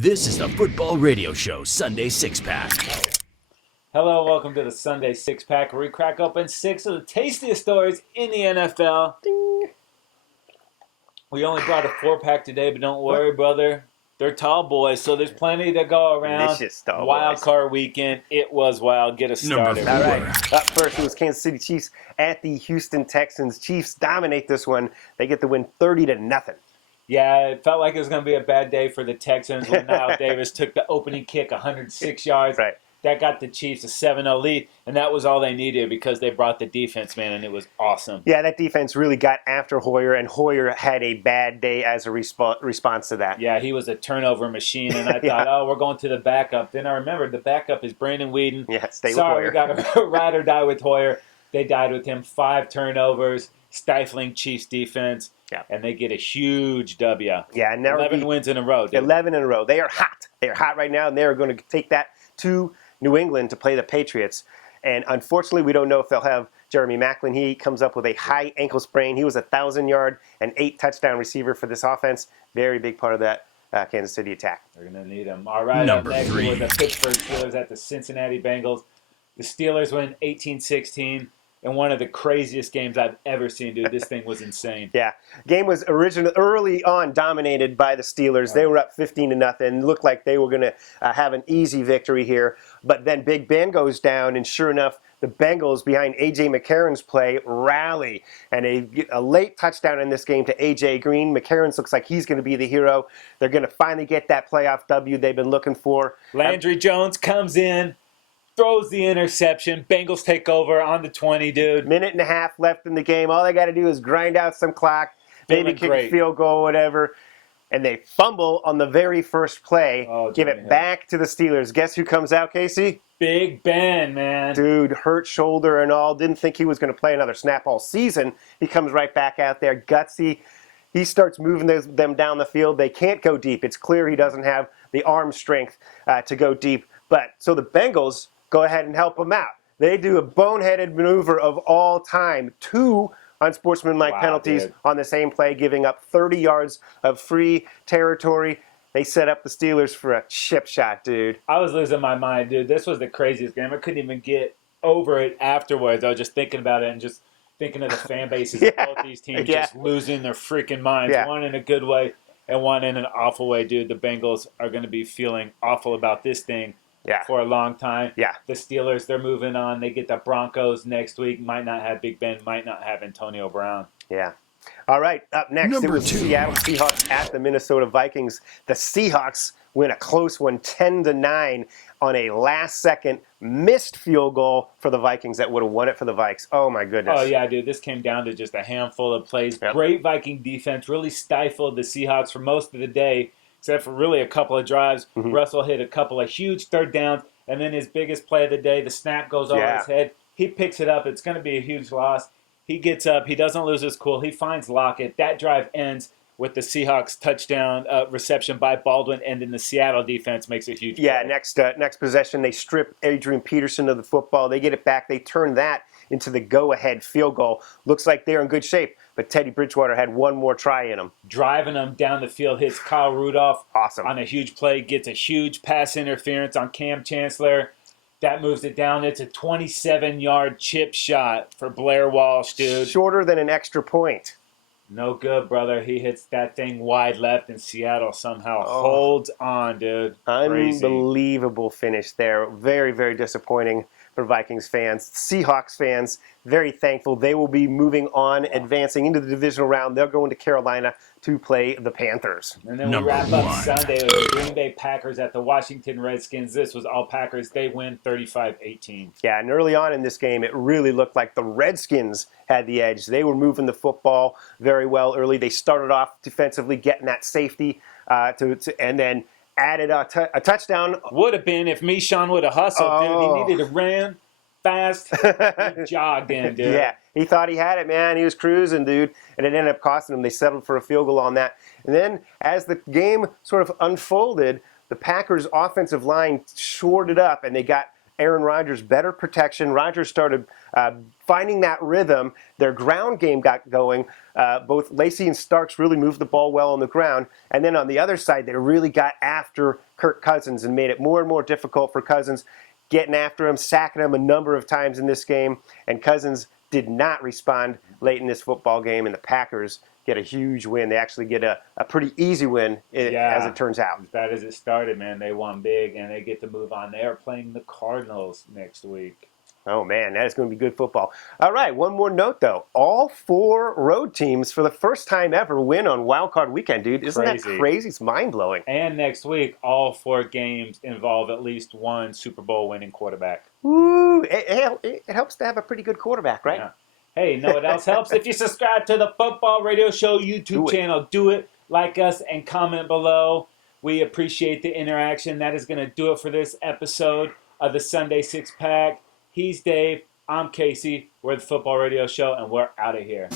This is the Football Radio Show Sunday Six Pack. Hello, welcome to the Sunday Six Pack, where we crack open 6 of the tastiest stories in the NFL. Ding. We only brought a 4-pack today, but don't worry, brother. They're tall boys, so there's plenty to go around. Delicious tall Wild boys. card weekend. It was wild. Get us started. All right. Up first, it was Kansas City Chiefs at the Houston Texans. Chiefs dominate this one. They get the win 30-0. Yeah, it felt like it was going to be a bad day for the Texans when Niall Davis took the opening kick 106 yards. Right. That got the Chiefs a 7-0 lead, and that was all they needed because they brought the defense, man, and it was awesome. Yeah, that defense really got after Hoyer, and Hoyer had a bad day as a response to that. Yeah, he was a turnover machine, and I thought, oh, we're going to the backup. Then I remembered the backup is Brandon Weeden. Yeah, stay Sorry, with Hoyer. we got to ride or die with Hoyer. They died with him. 5 turnovers, stifling Chiefs defense. Yeah. And they get a huge W. Yeah, and 11 wins in a row, dude. 11 in a row. They are hot. They are hot right now, and they are going to take that to New England to play the Patriots. And unfortunately, we don't know if they'll have Jeremy Maclin. He comes up with a high ankle sprain. He was a 1,000-yard and 8-touchdown receiver for this offense. Very big part of that Kansas City attack. They're going to need him. All right, Number up next 3. were the Pittsburgh Steelers at the Cincinnati Bengals. The Steelers win 18-16 in one of the craziest games I've ever seen, dude. This thing was insane. Yeah, game was early on dominated by the Steelers. They were up 15-0. Looked like they were going to have an easy victory here. But then Big Ben goes down, and sure enough, the Bengals, behind AJ McCarron's play, rally. And a late touchdown in this game to AJ Green. McCarron looks like he's going to be the hero. They're going to finally get that playoff W they've been looking for. Landry Jones comes in, throws the interception. Bengals take over on the 20, dude. Minute and a half left in the game. All they got to do is grind out some clock, maybe kick a field goal, whatever. And they fumble on the very first play, give it back to the Steelers. Guess who comes out, Casey? Big Ben, man. Dude, hurt shoulder and all. Didn't think he was going to play another snap all season. He comes right back out there, gutsy. He starts moving them down the field. They can't go deep. It's clear he doesn't have the arm strength to go deep. But so the Bengals go ahead and help him out. They do a boneheaded maneuver of all time. 2 unsportsmanlike penalties on the same play, giving up 30 yards of free territory. They set up the Steelers for a chip shot, dude. I was losing my mind, dude. This was the craziest game. I couldn't even get over it afterwards. I was just thinking about it and just thinking of the fan bases of both these teams just losing their freaking minds. One in a good way and one in an awful way, dude. The Bengals are going to be feeling awful about this thing for a long time. The Steelers, they're moving on. They get the Broncos next week. Might not have Big Ben. Might not have Antonio Brown. Yeah. All right, up next, Number it was 2. Seattle Seahawks at the Minnesota Vikings. The Seahawks win a close one, 10-9, on a last-second missed field goal for the Vikings that would have won it for the Vikes. Oh, my goodness. Oh, yeah, dude. This came down to just a handful of plays. Great Viking defense really stifled the Seahawks for most of the day, except for really a couple of drives. Russell hit a couple of huge third downs, and then his biggest play of the day, the snap goes over his head. He picks it up. It's going to be a huge loss. He gets up. He doesn't lose his cool. He finds Lockett. That drive ends with the Seahawks touchdown reception by Baldwin, and then the Seattle defense makes a huge play. Next possession, they strip Adrian Peterson of the football. They get it back. They turn that into the go-ahead field goal. Looks like they're in good shape, but Teddy Bridgewater had one more try in him. Driving them down the field, hits Kyle Rudolph on a huge play, gets a huge pass interference on Cam Chancellor. That moves it down. It's a 27-yard chip shot for Blair Walsh, dude. Shorter than an extra point. No good, brother. He hits that thing wide left, and Seattle somehow holds on, dude. Crazy. Unbelievable finish there. Very, very disappointing for Vikings fans. Seahawks fans, very thankful. They will be moving on, advancing into the divisional round. They're going to Carolina to play the Panthers. And then we wrap up Sunday with the Green Bay Packers at the Washington Redskins. This was all Packers. They win 35-18. Yeah, and early on in this game, it really looked like the Redskins had the edge. They were moving the football very well early. They started off defensively, getting that safety, and then added a touchdown. Would have been if Meeshawn would have hustled, dude. He needed to run fast. He jogged in, dude. Yeah, he thought he had it, man. He was cruising, dude. And it ended up costing him. They settled for a field goal on that. And then as the game sort of unfolded, the Packers' offensive line shorted up, and they got Aaron Rodgers better protection. Rodgers started Finding that rhythm, their ground game got going. Both Lacey and Starks really moved the ball well on the ground. And then on the other side, they really got after Kirk Cousins and made it more and more difficult for Cousins, getting after him, sacking him a number of times in this game. And Cousins did not respond late in this football game, and the Packers get a huge win. They actually get a pretty easy win, as it turns out. As bad as it started, man, they won big, and they get to move on. They are playing the Cardinals next week. Oh, man, that is going to be good football. All right, one more note, though. All 4 road teams, for the first time ever, win on Wild Card Weekend, dude. Isn't that crazy? It's mind-blowing. And next week, all 4 games involve at least one Super Bowl winning quarterback. Woo! It helps to have a pretty good quarterback, right? Yeah. Hey, know what else helps? If you subscribe to the Football Radio Show YouTube channel, do it. Like us and comment below. We appreciate the interaction. That is going to do it for this episode of the Sunday Six Pack. He's Dave. I'm Casey. We're the Football Radio Show, and we're out of here.